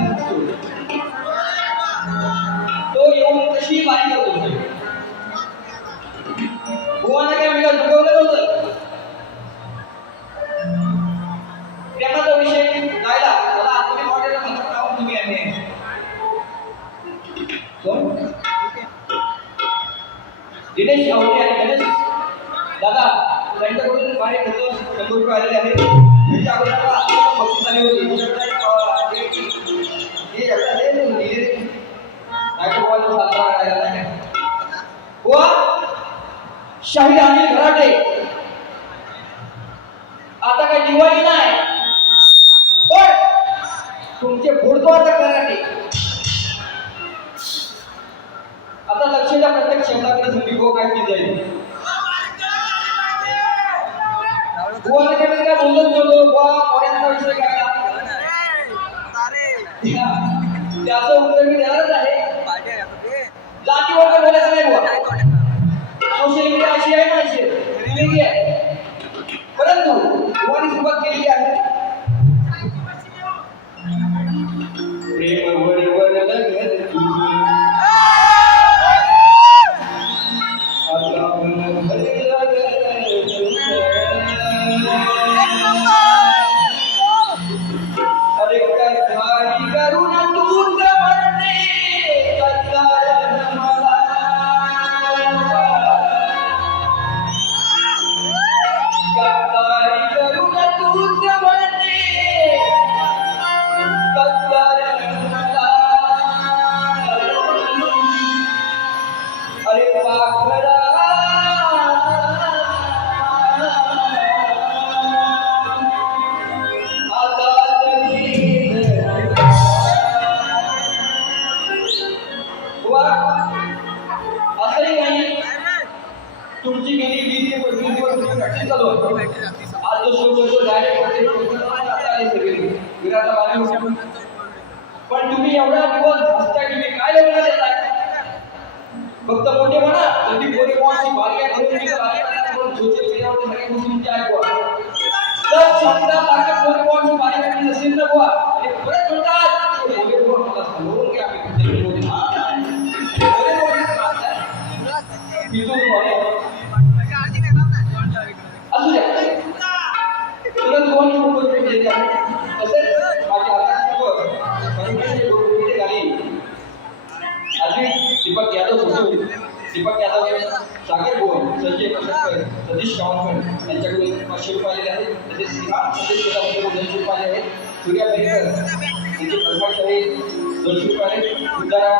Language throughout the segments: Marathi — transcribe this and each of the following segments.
Santo. शाही अनिल घराटे. आता काय दिवाळी नाही. पण तुमचे बुडतो आता कराटे. आता लक्ष द्या प्रत्येक शब्दाकडे तुम्ही गो काय की जाईल? गोवाने काय बोलत बोलतो गोवा पर्यंत विषय काय त्याचं उत्तर मी देणार Yeah. Let's talk about like a good one, like a single one. स्वरूप आलेले आहेत तसेच म्हणजे सिहा तसेच स्वतःमध्ये दोन स्वरूप आले आहेत. सूर्या त्यांचे परमाश आहे दोन स्वरूप आहे उदारा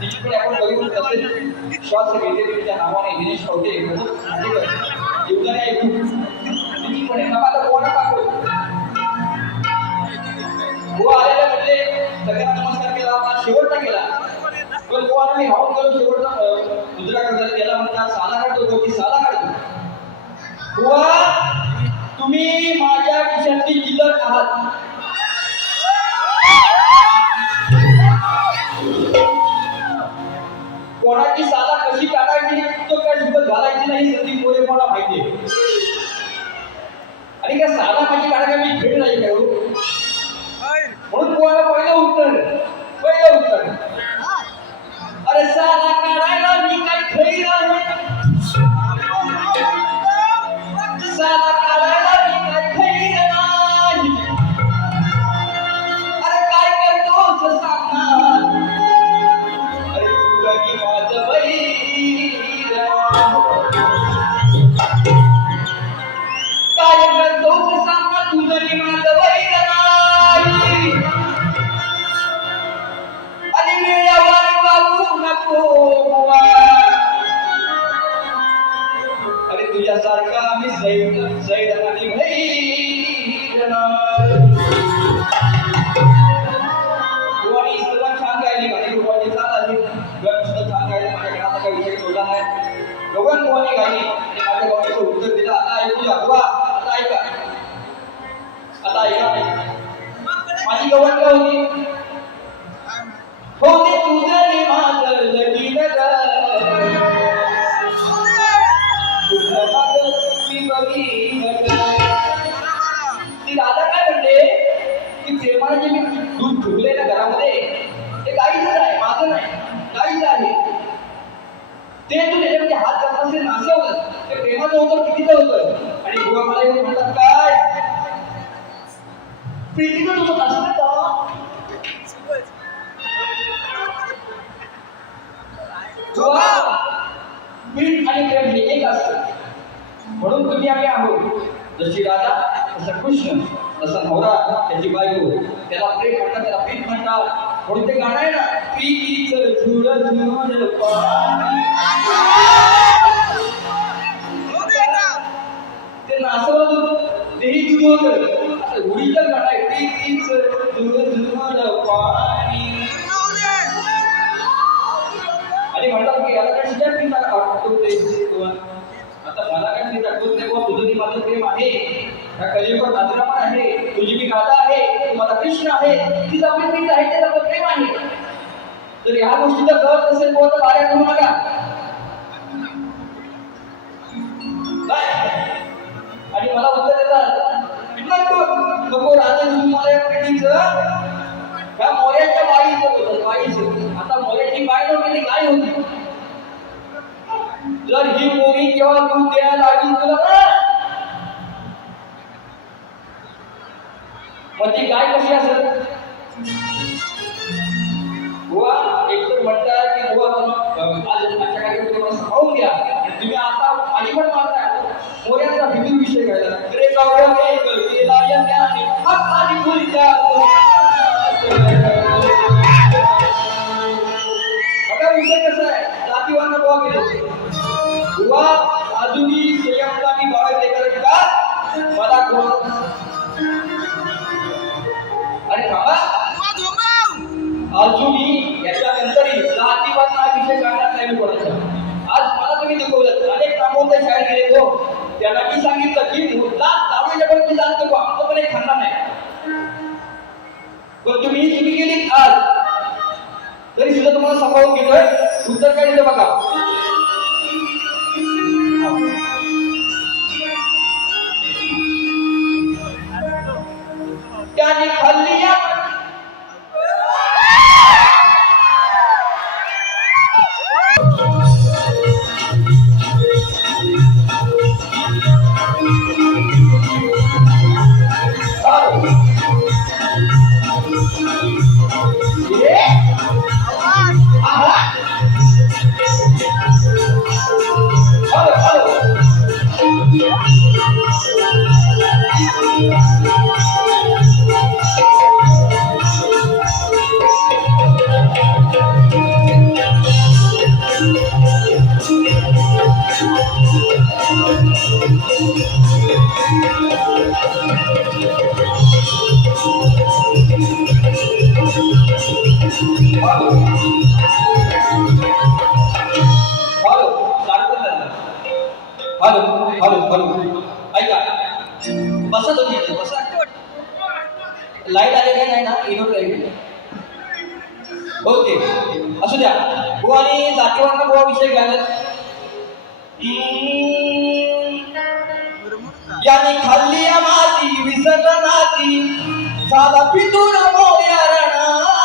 तिची पण आपण बघितलं तसेच श्वास घेते त्यांच्या नावाने दिनेश कवटे जीवनाने ऐकू तिची पण आहे कोणा टाकू हो आलेला म्हणजे सगळ्यांना नमस्कार केला. आपला शेवटचा केला. पण तो आम्ही हाऊन करून शेवटचा उजरा करतात त्याला म्हणतात साला काढतो तो की साला काढतो. बुवा! तुम्ही माझ्या खिशातली जिल्लत आहात. कोणाची साला कशी काढायची तो काय शिकत घालायची नाही संदीप मोरे मला माहितीये आणि काय साला माझी काढायला मी खेळ नाही काय म्हणून कोणाला पहिलं उत्तर? पहिलं उत्तर. अरे साला काढायला ती राधा काय म्हणते? की प्रेमाने जे मी दूध ठेवले ना घरामध्ये ते गाईचं आहे माझं नाही गाईच आहे. ते तू त्याच्यामध्ये हात जात असेल नाचवलं ते प्रेमाचं होतं कितीचं होतं आणि बुवा मला येऊन म्हणतात काय? प्रीतीचं तुझं नसतं का बुवा, प्रीत आणि प्रेम हे एक असतं. म्हणून तुम्ही आम्ही आहोत. जशी राजा तसा कृष्ण तसा नवरा त्याची बायको त्याला प्रेम म्हणतात त्याला प्रीत म्हणतात. म्हणून ते गाणं आहे ना प्रीतीचं झुळ झुळ ते नासवलं दूध तेही दूध होतं उडीचं गाणं आहे प्रीतीचं झुळ झुळ पाणी आहे ती जमीन प्रीत आहे ते आपलं प्रेम आहे. तर ह्या गोष्टीचा कळत नसेल बुवा तर बाहेर करू नका. काय? आणि मला उत्तर देतात नको नको राजा तुम्हाला या प्रेमीचं मोऱ्याच्या होतं आता मोऱ्याची बाई नव्हती ती गाय होती. जर ही मोरी केव्हा दूध द्यायला लागली तुला ना मग ती गाय कशी असेल? गोवा एक तर म्हणताय की बुवा आज आजच्या सांभाळून घ्या. तुम्ही आता आणि पण मारताय मोऱ्याचा विधी विषय घ्यायला. रे गौरव केला या ज्ञानी बोलत्या विषय कसा आहे. जातीवाना गोवा केला अजूनही याच्यानंतरही जातीवाद हा विषय काढण्यात नाही कोणाचा आज मला तुम्ही दुखवलं. अनेक कामोदय शाळेत गेले. हो. त्यांना मी सांगितलं की मुद्दा दारूच्या बरोबर जात नको. आमचं पण एक खाणार नाही पण तुम्ही ही चुकी केली आज. तरी सुद्धा तुम्हाला सांभाळून घेतोय. उत्तर काय दिलं बघा. हॅलो हॅलो हॅलो ऐका बसा बसा लाइट आले नाही ना? लाइट ओके असू द्या हो आणि जातीवरचा गोवा विषय घ्यायला याने खाल्ली माती विसरला नाती साधा पितूर मोर्या रणात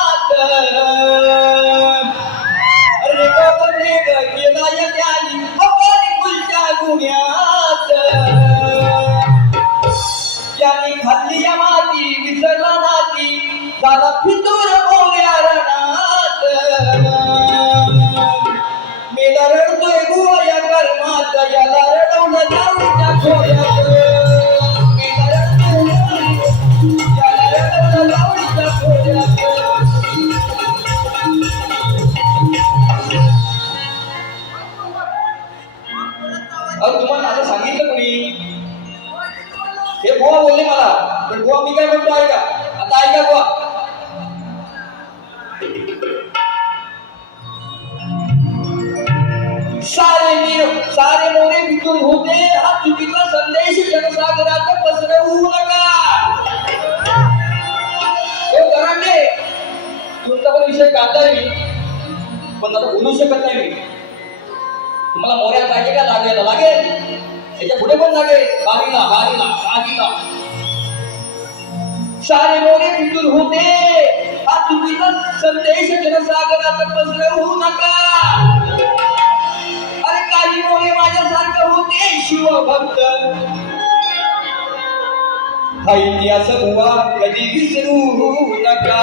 खाल्ली या माती विसरला नाती साधा पितूर सारे मोरे पितूर होते. हा चुकीचा संदेश जनसागरात पसरवू नका. अरे काही मोरे माझ्यासारखं होते शिवभक्त. हा इतिहास भुवा कधी विसरू नका.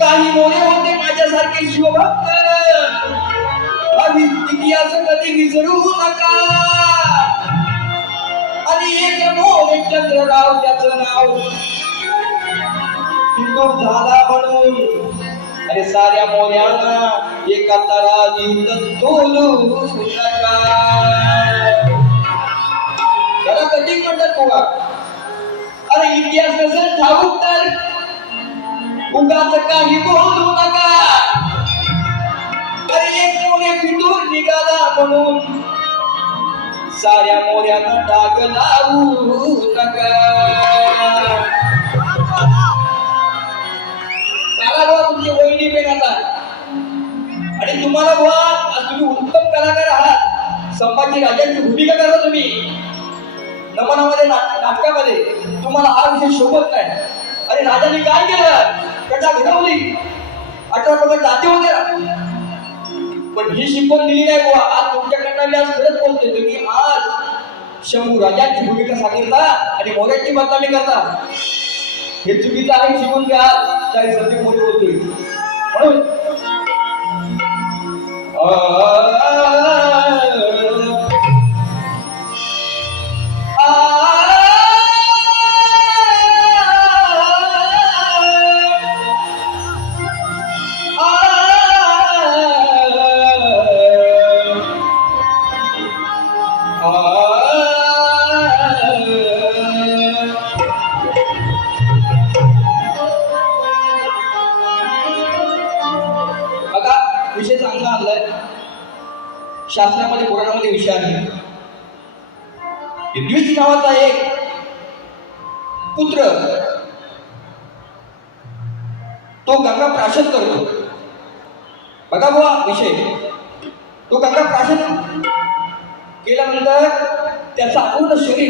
काही मोरे होते माझ्यासारखे शिवभक्त. हा इतिहास कधी विसरू नका. आणि एक मोरे चंद्रराव त्याचं नाव झाला म्हणून. अरे साऱ्या मोऱ्यांना एका तराजीत तोलू नका. त्याला कधी म्हणतात तुला? अरे इतिहास नसेल ठाऊक तर उगाच काही बोलू नका. अरे एक कोणी फिटून निघाला म्हणून. साऱ्या मोऱ्यांना डाग लावू नका. काला तुमची वहिनी पेन आता. आणि तुम्हाला बुवा आज तुम्ही उत्तम कलाकार आहात. संभाजी राजांची भूमिका करा तुम्ही. नमनामध्ये नाटकामध्ये. तुम्हाला हा विषय शोभत नाही. अरे राजाने काय केलं? कटा घडवली. अठरा प्रकार जाते होत्या पण ही शिकवण दिली नाही बुवा. आज त्यांना मी आज खरंच बोलतोय तुम्ही आज शंभू राजाची भूमिका साकारता आणि मोऱ्याची बदनामी करता. हे चुकीचं आहे शिकून घ्या. काही सध्या मोठे बोलतोय म्हणून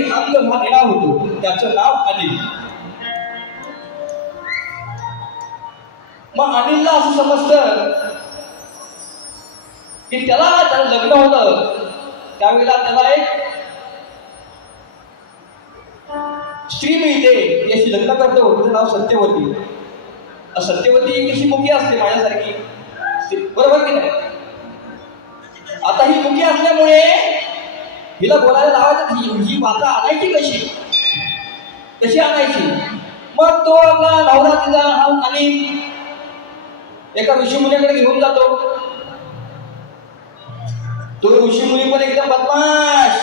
पूर्ण शरीर अंग होतो? त्याचं नाव अनिल. मग अनिलला असं समजतं की त्याला त्याला लग्न होतं. त्यावेळेला त्याला एक स्त्री मिळते. याशी लग्न करतो तिचं नाव सत्यवती. सत्यवती ही कशी मुखी असते माझ्यासारखी? बरोबर की नाही? आता ही मुखी असल्यामुळे हिला बोलायला लावायचं ही माता आणायची कशी? कशी आणायची? मग तो आपला नवरा तिचा आणि एका ऋषीमुनीकडे घेऊन जातो. तो ऋषी मुली पण एकदम बदमाश.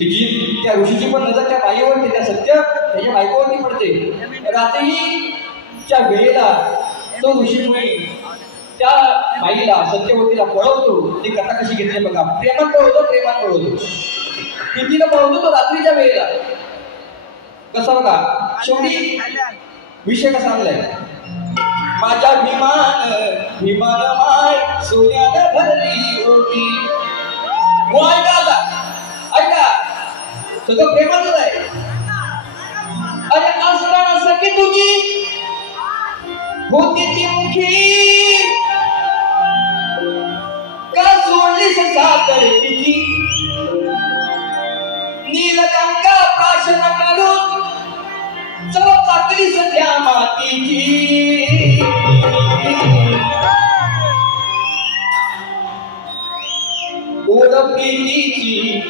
तिची त्या ऋषीची पण नजर त्या बाईवरती त्या सत्य त्याच्या बायकोवरती पडते. रात्रीच्या वेळेला तो ऋषी मुली त्या आईला सत्यवतीला पळवतो. ती कथा कशी घेतली बघा. प्रेमात पळवतो प्रेमात पळवतो. कितीला पळवतो तो रात्रीच्या वेळेला. कसा बघा शेवटी विषय कसा आणलाय माझ्या विमान विमान माय सोन्यानं भरली होती. ऐका ऐका. सगळं प्रेमातच आहे. अरे असताना सखी तुझी? होती ती मुखी का सोडलीस सातर तिची? नीलगंगा प्राशन करून चव टाकलीस सध्या मातीची. ओढ प्रीतीची.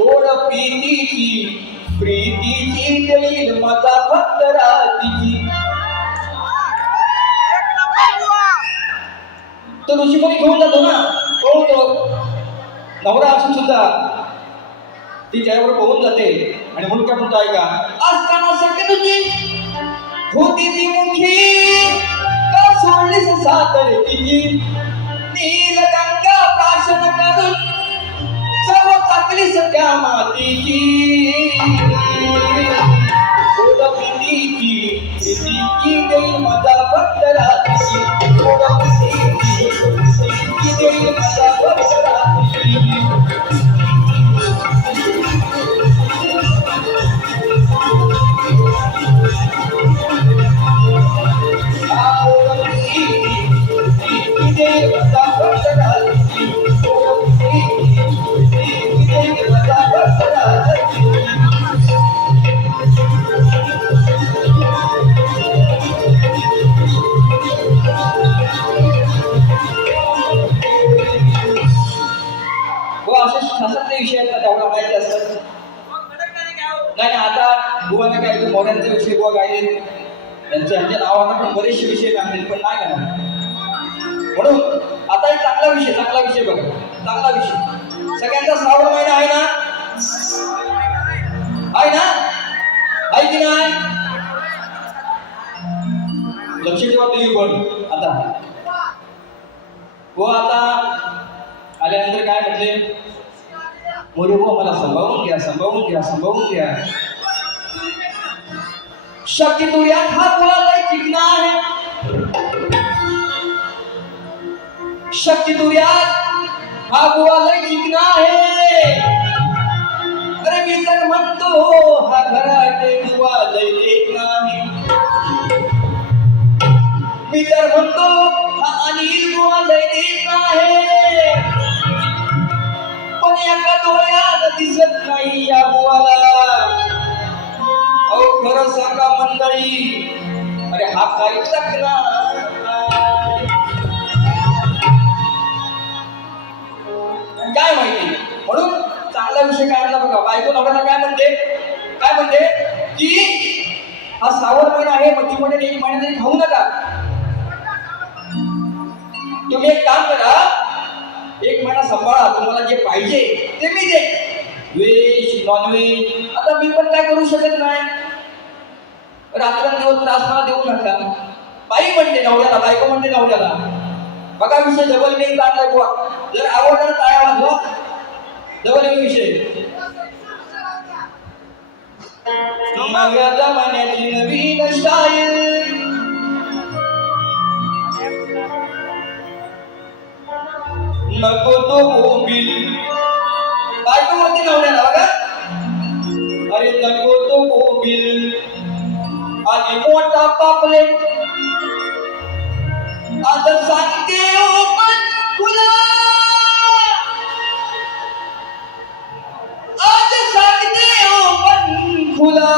ओढ प्रीतीची. प्रीतीची देईल माझा भक्त रातीची तो ऋषीमुनी घेऊन जातो ना तो नवरा असून सुद्धा ती त्यावर पोहून जाते आणि म्हणून काय म्हणतो ऐका असताना सख्य तुझी होती ती मुखी का सोडलीस सातर तिची नील गंगा प्राशन करून सर्व टाकलीस त्या मातीची ओढ प्रीतीची त्यांच्या पण बरेचसे विषय लागले पण नाही घालणार म्हणून आता एक चांगला विषय चांगला विषय बघा. चांगला विषय. सगळ्यांचा श्रावण महिना आहे ना? आहे ना? आहे की नाही? लक्ष ठेवा तुम्ही पण. आता. हो आता आल्यानंतर काय म्हटले? मोरे हो मला संभावून घ्या संभावून घ्या संभावून घ्या. शक्ती तुर्यात हा बोलायला चिकना आहे शक्ती तुर्यात हा बोलायला चिकना आहे अरे मी तर म्हणतो हा घरात बुवा लय लेख नाही मी तर म्हणतो हा अनिल बुवा लय लेख आहे पण एका डोळ्यात दिसत नाही या बुवाला अहो खरं सांगा मंडळी अरे हा काही टकला काय माहिती? म्हणून चांगला विषय काय आणला बघा. बायको नवऱ्याला काय म्हणते? काय म्हणते? की हा श्रावण महिना आहे मतीमध्ये एक महिना तरी खाऊ नका. तुम्ही एक काम करा. एक महिना सांभाळा. तुम्हाला जे पाहिजे ते मी दे व्हेज नॉनव्हेज आता मी पण काय करू शकत नाही? रात्रंदिवस त्रास मला देऊ नका. बाई म्हणते नवऱ्याला बायको म्हणते नवऱ्याला. बघा विषय डबल मी काढला बुवा. जर आवडला तर काय वाजवा. डबल विषय. नव्या जमान्याची नवीन स्टाईल. नको तो मोबिल बायको म्हणते नवऱ्याला बघा. अरे नको तो मोबिल आणि मोठा पापले आता सांगते ओ पण आज सांगते ओ खुला.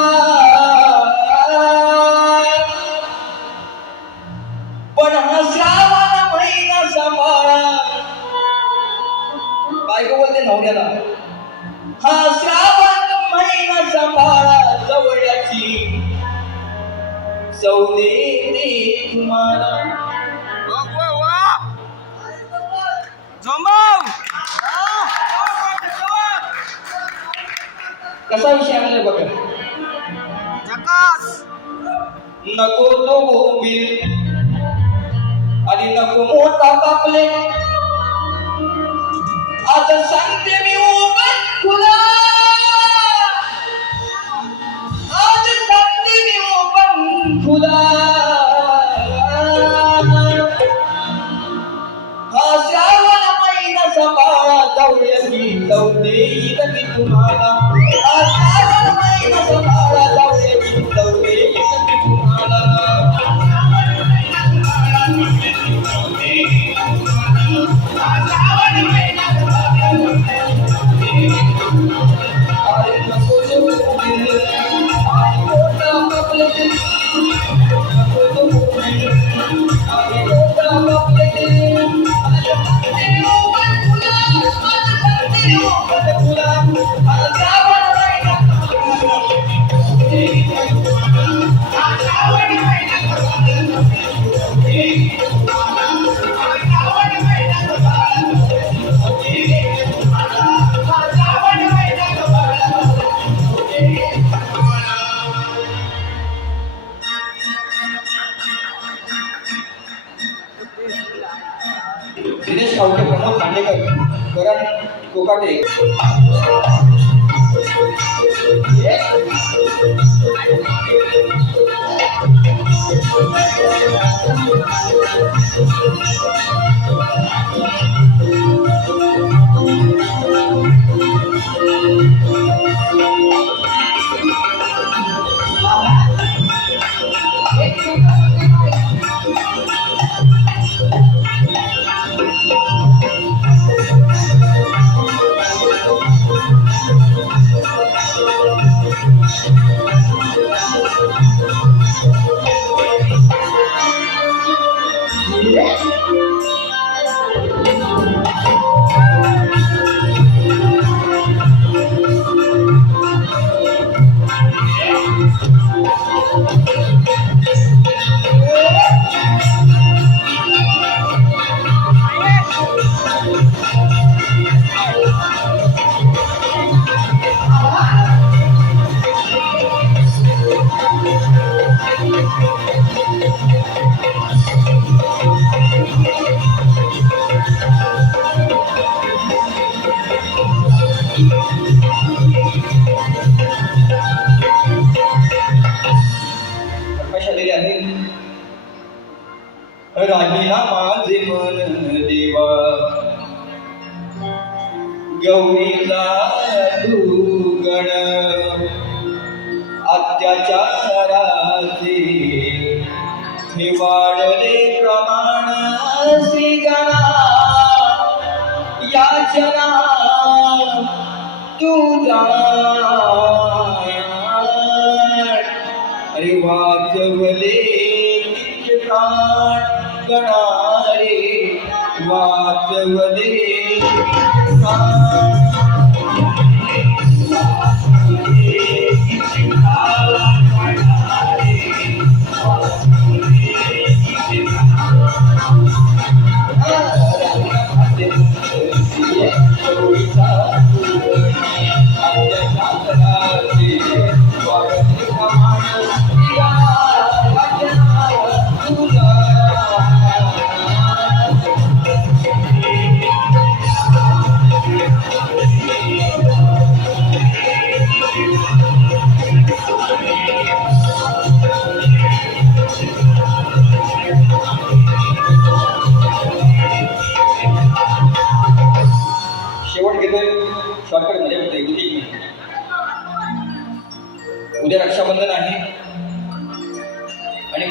पण हा श्रावण महिना सांभाळा बायको बोलते नवऱ्याला हा सौदे दे तुम्हाला कसा विषय आणलाय बघा? नको तो बोंबील आणि नको मोठा कापले. आज सांगते मी देईल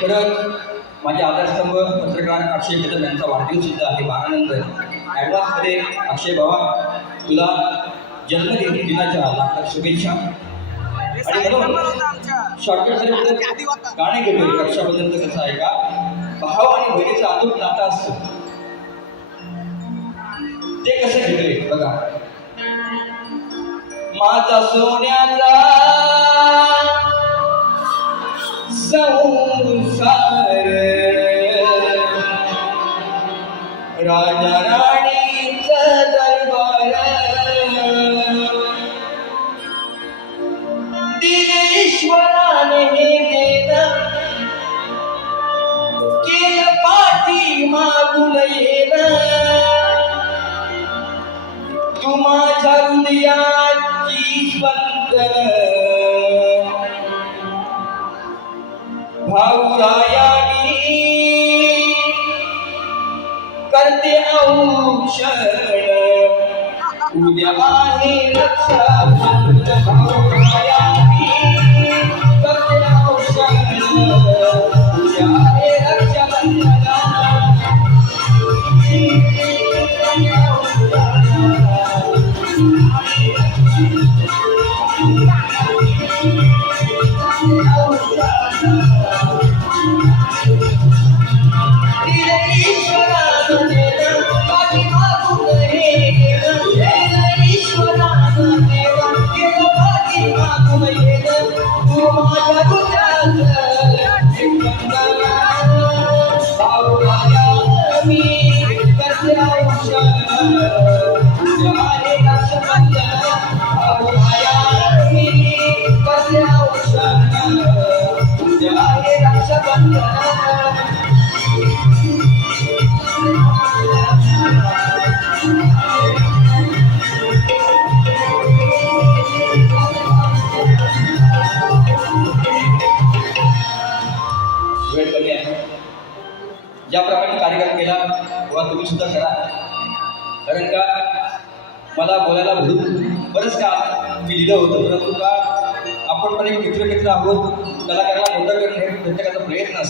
खरंच माझे आधारस्तंभ पत्रकार अक्षय कदम यांचा वाढदिवस सुद्धा आहे बारानंतर. ॲडव्हान्समध्ये अक्षय बाबा तुला जन्मदिन दिनाच्या लाखात शुभेच्छा. आणि म्हणून शॉर्टकट गाणे घेतोय रक्षाबंधनचं कसं आहे का? भाव आणि बहिणीचं अतूट नातं असतं. ते कसं घेतोय बघा. माझा सोन्याचा संसार राजा राणीच दरबार। दिलेश्वराने गेलं केलं। पाठी मागून येणं। तुमाच्या हृदयाची स्पंदन औरायानी करते औषण उद्या आहे Eu Olha do मला बोलायला भरून बरंच का मी लिहिलं होतं. परंतु का आपण पण एक मित्र मित्र आहोत. कलाकाराला मोठं करणे प्रत्येकाचा प्रयत्न असतो.